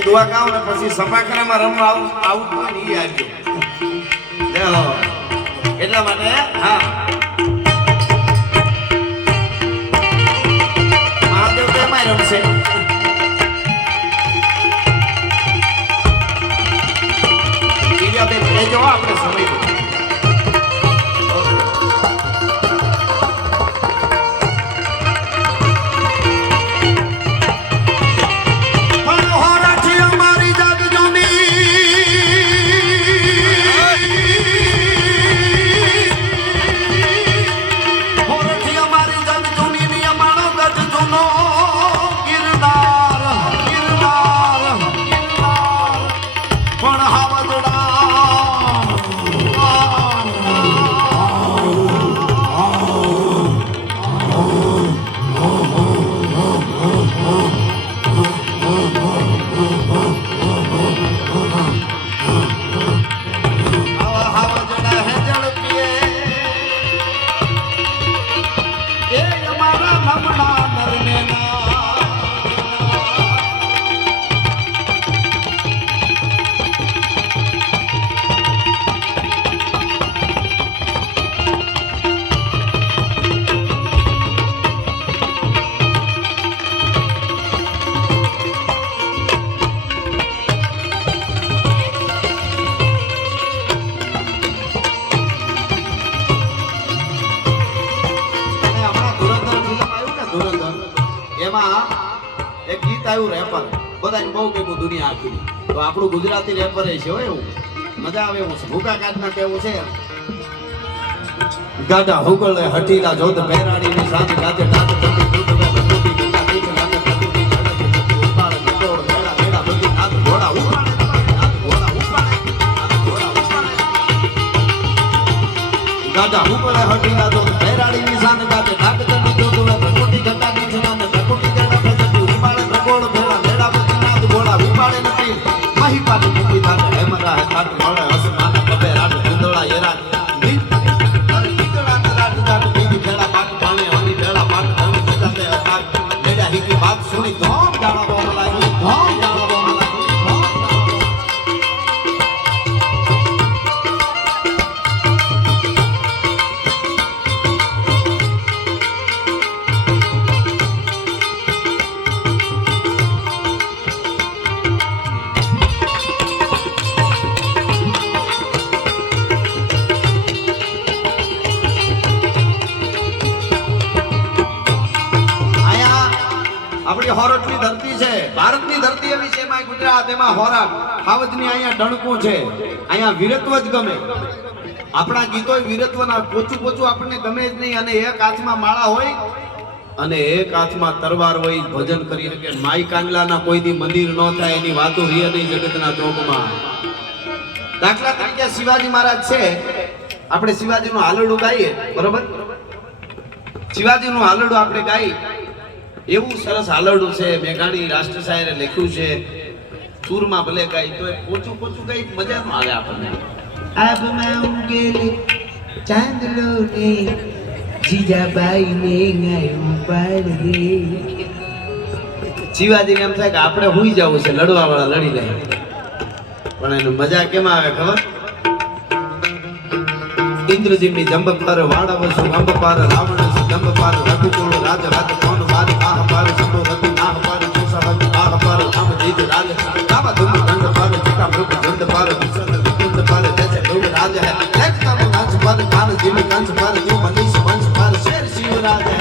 ની દુઆ ગાવ ને પછી સભાખરામાં રમવા આવું ઈ આવજો જય હો એટલા માટે હા મહાદેવ કેમાં રમશે બેન લેજો આપણે સમય એક ગીત આવ્યું રેપર બધાને બહુ કેવું દુનિયા આખી તો આપણું ગુજરાતી રેપર છે હોય એવું મજા આવે એવું છે ભૂકા કાઢના કેવું છે ગાડા હુકળે હટીલા જોત બેરાડી ની સાથ ગાતે ડાત તંદી દૂધ મે બતુતી ગંગા બીચ નાતે પતુતી ઝડક ઉપાડ ગટોડ ભેડા ભેડા બધી નાત ઘોડા ઉપાડે નાત ઘોડા ઉપાડે નાત ઘોડા ઉપાડે ગાડા હુકળે હટીલા જોત બેરાડી ની સાથ ગાતે ડાત તંદી દૂધ મે બતુતી ગંગા બીચ નાતે પતુતી ઝડક મહી પાટી મૂકી થાક હેમરા હે થાક મળે અસમાન કબે રાત ગુંદળા યરા નીત અરે નીતળા ને રાત જાત બીજી ભેળા પાટ પાણે હની ભેળા પાટ ધણી જતાતે થાક લેડા હીકી વાત સુણી ધોમ જાળા બોમ લાગી ધોમ જાળા બોમ લાગી ધોમ આપણી હોરઠની ધરતી છે ભારતની ધરતી એવી છે એમાં ગુજરાત એમાં હોરઠ ખાવજની અહીંયા ડણકું છે અહીંયા વીરત્વ જ ગમે આપણા ગીતોય વીરત્વના પોચું પોચું આપણને ગમે જ નહીં અને એક હાથમાં માળા હોય અને એક હાથમાં તરવાર હોય ભજન કરી શકે માઈ કાંગલાના કોઈ દી મંદિર ન થાય એની વાતો રીય નહીં જગતના ચોકમાં દાખલા તરીકે શિવાજી મહારાજ છે આપણે શિવાજીનું હાલરડું ગાઈએ બરોબર શિવાજીનું હાલરડું આપણે ગાઈએ એવું સરસ હાલરડું છે મેઘાણી રાષ્ટ્ર શાયરે લખ્યું છે સૂરમાં ભલે ગાય તો પોચું પોચું ગાય મજા ન આવે આપણને अब मैं उनके चांदलो ने जीजाबाई ने गाયું પાડ દે શિવાજીને એમ થાય કે આપણે હુઈ જવું છે લડવા વાળા લડી લે પણ એનું મજા કેમ આવે ખબર ઇન્દ્રજીની જંબ પર વાડવ છું અંબ પર રાવણ છે જંબ પર રઘુકુળ રાજ રાજ કોણ બાદ આહ પર સંભો રતિ નાહ પર ચુસહદ આહ પર રામ જીત રાજ રામ ધુમ દંડ પર ચિતા મૃગ જંડ પર વિસન વિકુંડ પર જૈસે લોગ રાજ है एक तब नाच पर कान जिम कंस पर जो मनीष वंश पर शेर शिवराज है